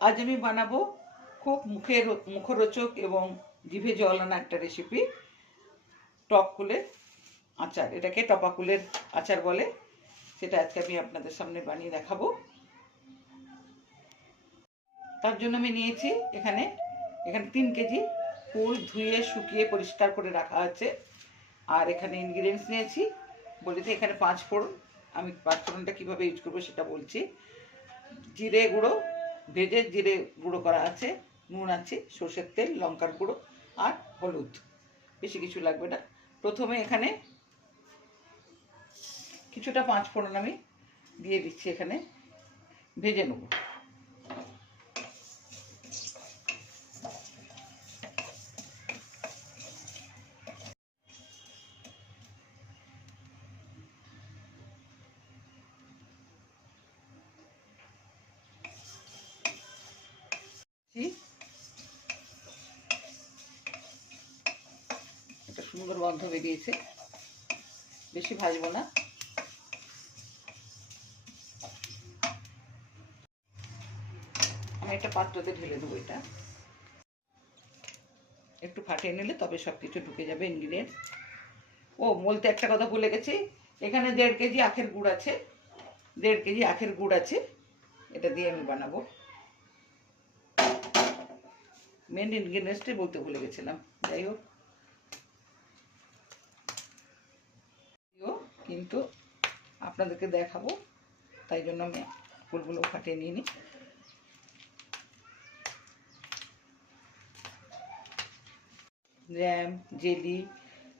আজ আমি বানাবো খুব মুখের মুখরোচক এবং জিভে জল আনা একটা রেসিপি টক কুলের আচার। এটাকে টপা কুলের আচার বলে। সেটা আজকে আমি আপনাদের সামনে বানিয়ে দেখাবো। তার জন্য আমি নিয়েছি এখানে এখানে তিন কেজি কুল ধুয়ে, শুকিয়ে, পরিষ্কার করে রাখা আছে। আর এখানে ইনগ্রিডিয়েন্টস নিয়েছি। বলেছি এখানে পাঁচ ফোড়ন আমি পাঁচ ফোড়নটা কীভাবে ইউজ করব সেটা বলছি। জিরে গুঁড়ো ভেজে জিরে গুঁড়ো করা আছে, নুন আছে, সর্ষের তেল, লঙ্কার গুঁড়ো আর হলুদ। বেশি কিছু লাগবে না। প্রথমে এখানে কিছুটা পাঁচ ফোড়ন আমি দিয়ে দিচ্ছি এখানে। ভেজে নেব একটা সুন্দর গন্ধ বেরিয়েছে। বেশি ভাজবো না। আমি একটা পাত্রতে ঢেলে দেবো এটা। একটু ফাটিয়ে নিলে তবে সব কিছু ঢুকে যাবে ইনগ্রিডিয়েন্টস ও, বলতে একটা কথা ভুলে গেছি। এখানে দেড় কেজি আখের গুড় আছে। দেড় কেজি আখের গুড় আছে। এটা দিয়ে আমি বানাবো। মেন ইনগ্রিডিয়েন্টসটাই বলতে ভুলে গেছিলাম। যাই হোক। কিন্তু আপনাদেরকে দেখাবো, তাই জন্য আমি ফুলগুলো ফাটিয়ে নিয়ে নিই। জ্যাম জেলি,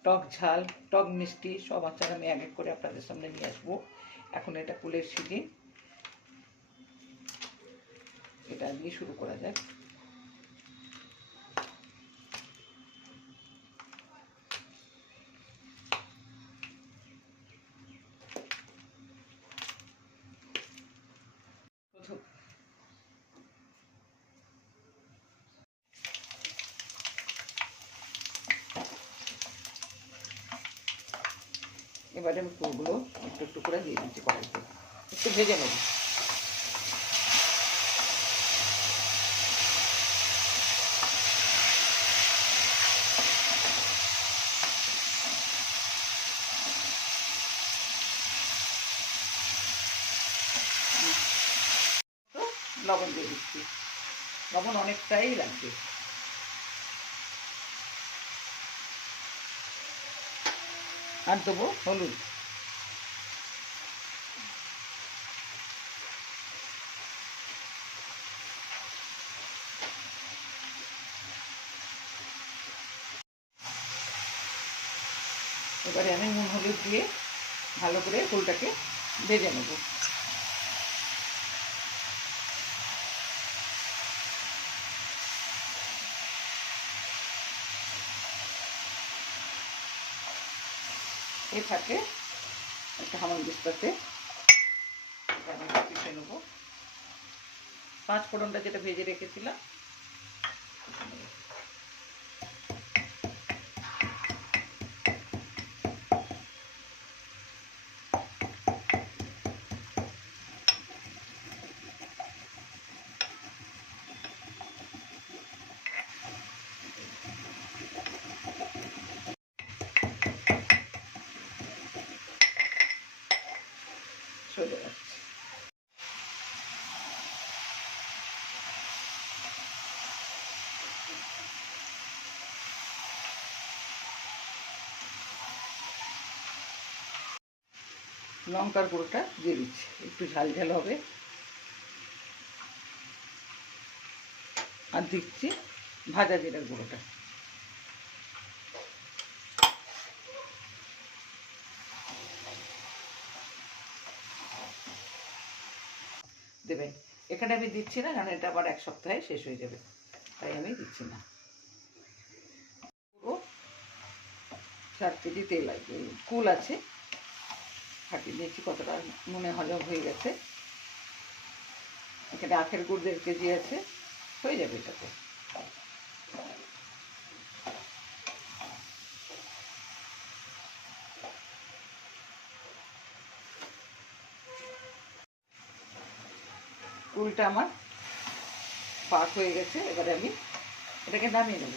টক ঝাল, টক মিষ্টি, সব আচার আমি এক এক করে আপনাদের সামনে নিয়ে আসব। এখন এটা কুলের সিজিন এটা দিয়ে শুরু করা যাক প্রথম এবারে আমি ফুলগুলো একটু একটু করে দিয়ে দিচ্ছি কড়াইতে। একটু ভেজে নেব। লবণ দিয়ে দিচ্ছি। লবণ অনেকটাই লাগবে। আর দেবো হলুদ। এবারে আমি নুন হলুদ দিয়ে ভালো করে ফুলটাকে ভেজে নেব। এই থাকে। একটা হামাল দিস্তাতে আমি নেব। পাঁচ ফোড়নটা যেটা ভেজে রেখেছিলাম লঙ্কার গুঁড়োটা দিয়ে দিচ্ছি। একটু ঝাল ঝাল হবে। আর দিচ্ছি ভাজা জিরার গুঁড়োটা। দেবেন। এখানে আমি দিচ্ছি না, কারণ এটা আবার এক সপ্তাহে শেষ হয়ে যাবে। তাই আমি দিচ্ছি না। চার কেজি তেল আছে কুল আছে। ফাটিয়ে দিয়েছি কতটা মনে হজম হয়ে গেছে। এখানে আখের গুড় দেড় কেজি আছে, হয়ে যাবে এটাতে। কুলটা আমার পাক হয়ে গেছে, এবারে আমি এটাকে নামিয়ে নেব।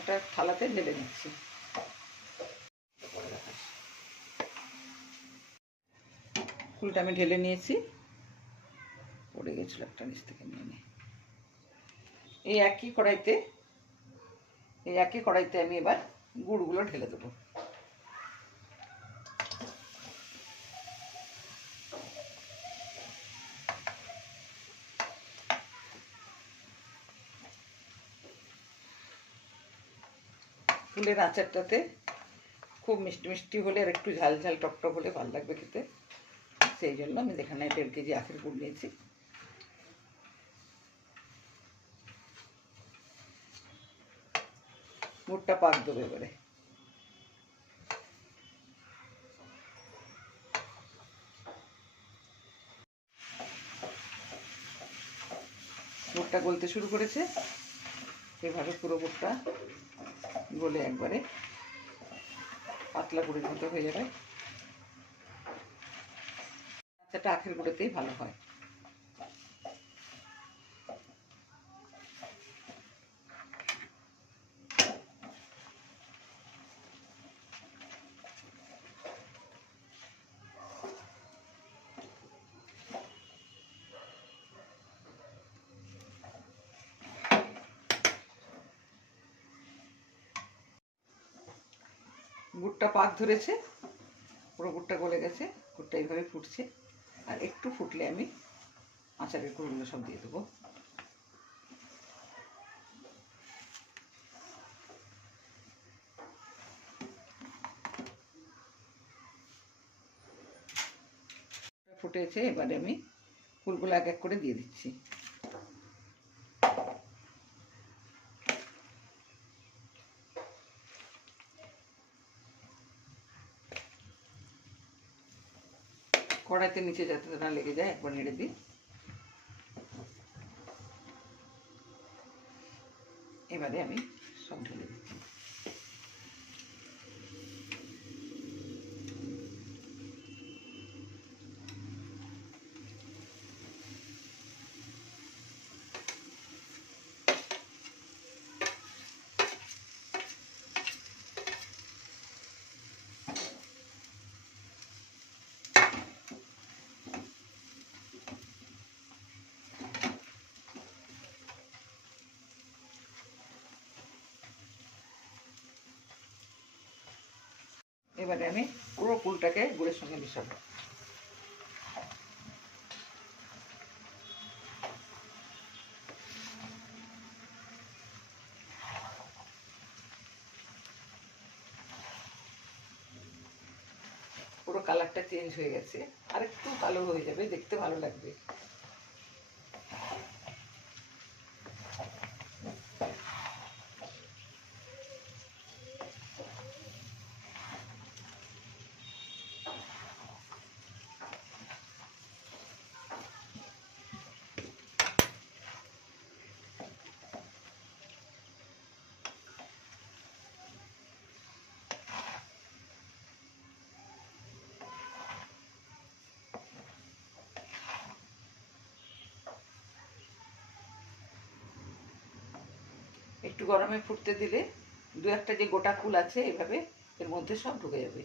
একটা থালাতে ঢেলে নিচ্ছি। ফুলটা আমি ঢেলে নিয়েছি। পড়ে গেছিল একটা নিচ থেকে নিয়ে নিই এই একই কড়াইতে, এই একই কড়াইতে আমি এবার গুড়গুলো ঢেলে দেবো। ফুলের আচারটাতে খুব মিষ্টি মিষ্টি হলে আর একটু ঝাল ঝাল টকটক হলে ভালো লাগবে খেতে। সেই জন্য আমি এখানে দেড় কেজি আখের গুড় নিয়েছি। গুড়টা পাক দেবো এবারে। গুড়টা গলতে শুরু করেছে। এভাবে পুরো গুড়টা গলে একবারে। পাতলা গুড়ের মতো হয়ে যাবে। আচারটা আখের গুঁড়োতেই ভালো হয়। গুড়টা পাক ধরেছে, পুরো গুড়টা গলে গেছে, গুড়টা এইভাবে ফুটছে। আর একটু ফুটলে আমি আচারের কুড়গুলো সব দিয়ে দেবো। ফুটেছে, এবারে আমি ফুলগুলো এক এক করে দিয়ে দিচ্ছি। কড়াইতে নিচে যাতে না লেগে যায় একবার নেড়ে দিই। এবারে আমি সব ঢেলে দিচ্ছি এবারে আমি পুরো কুলটাকে গুড়ের সঙ্গে মিশাবো। পুরো কালারটা চেঞ্জ হয়ে গেছে। আর একটু কালো হয়ে যাবে, দেখতে ভালো লাগবে। একটু গরমে ফুটতে দিলে দু একটা যে গোটা কুল আছে, এভাবে এর মধ্যে সব ঢুকে যাবে।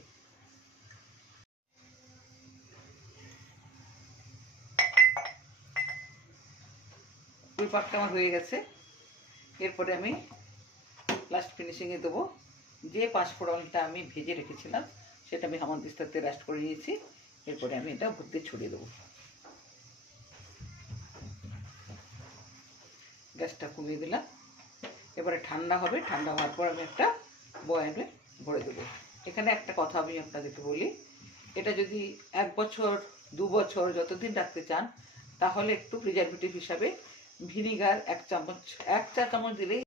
কুল পাকটা আমার হয়ে গেছে। এরপরে আমি লাস্ট ফিনিশিংয়ে দেবো। যে পাঁচ ফোড়নটা আমি ভেজে রেখেছিলাম, সেটা আমি হামান দিস্তাতে রাস্ট করে নিয়েছি। এরপরে আমি এটা ভর্তি ছড়িয়ে দেবো। গ্যাসটা কমিয়ে দিলাম। এবারে ঠান্ডা হবে, ঠান্ডা হওয়ার পর আমি একটা বয়ামে ভরে দেবো। এখানে একটা কথা আমি আপনাদেরকে বলি, এটা যদি এক বছর, দু বছর যতদিন রাখতে চান, তাহলে একটু প্রিজারভেটিভ হিসাবে ভিনিগার এক চামচ, এক চা চামচ দিলেই